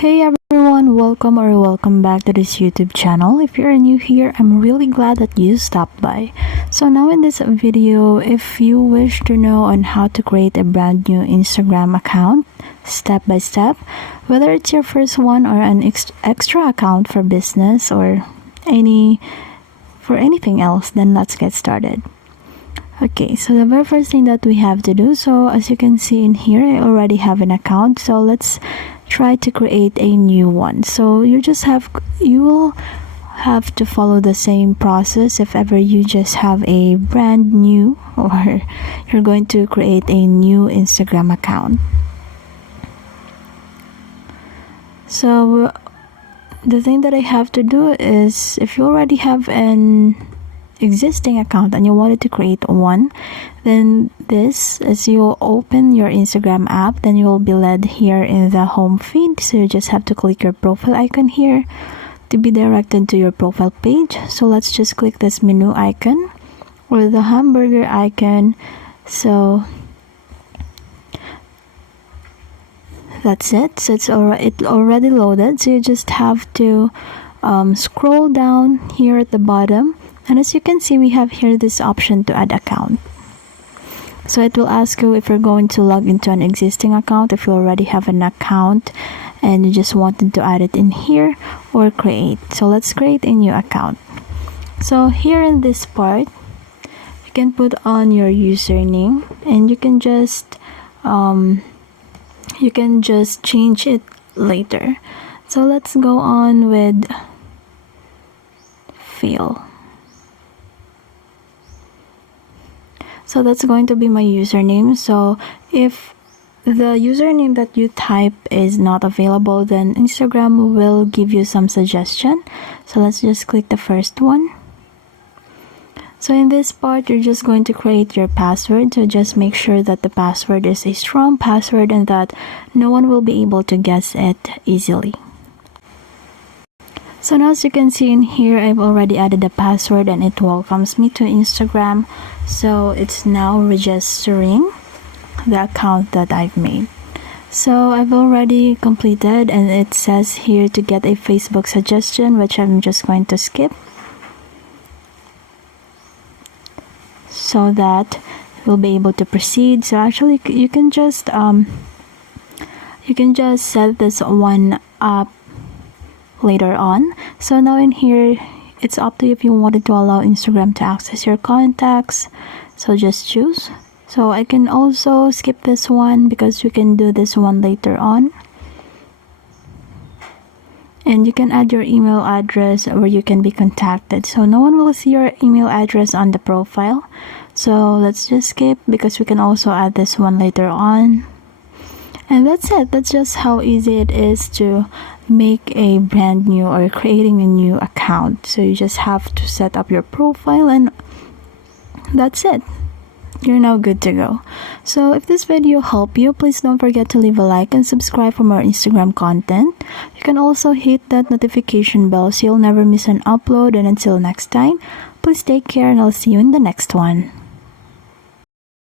Hey everyone, welcome back to this YouTube channel. If you're new here, I'm really glad that you stopped by. So now in this video, if you wish to know on how to create a brand new Instagram account step by step, whether it's your first one or an extra account for business or anything else, then let's get started. Okay, so the very first thing that we have to do, so as you can see in here, I already have an account, so let's try to create a new one. So you will have to follow the same process if ever you just have a brand new or you're going to create a new Instagram account. So the thing that I have to do is, if you already have an existing account and you wanted to create one, then as you open your Instagram app, then you will be led here in the home feed. So you just have to click your profile icon here to be directed to your profile page. So let's just click this menu icon or the hamburger icon. So that's it. So it's already loaded. So you just have to scroll down here at the bottom. And as you can see, we have here this option to add account. So it will ask you if you're going to log into an existing account, if you already have an account and you just wanted to add it in here, or create. So let's create a new account. So here in this part, you can put on your username and you can just change it later. So let's go on with Phil. So that's going to be my username. So if the username that you type is not available, then Instagram will give you some suggestion. So let's just click the first one. So in this part, you're just going to create your password. So just make sure that the password is a strong password and that no one will be able to guess it easily. So now as you can see in here, I've already added the password and it welcomes me to Instagram. So it's now registering the account that I've made. So I've already completed and it says here to get a Facebook suggestion, which I'm just going to skip so that we'll be able to proceed. So actually you can just set this one up later on. So now in here, it's up to you if you wanted to allow Instagram to access your contacts. So just choose. So I can also skip this one because you can do this one later on. And you can add your email address where you can be contacted. So no one will see your email address on the profile. So let's just skip because we can also add this one later on. And that's it. That's just how easy it is to make a brand new or creating a new account. So you just have to set up your profile and that's it. You're now good to go. So if this video helped you, please don't forget to leave a like and subscribe for more Instagram content. You can also hit that notification bell so you'll never miss an upload. And until next time, please take care and I'll see you in the next one.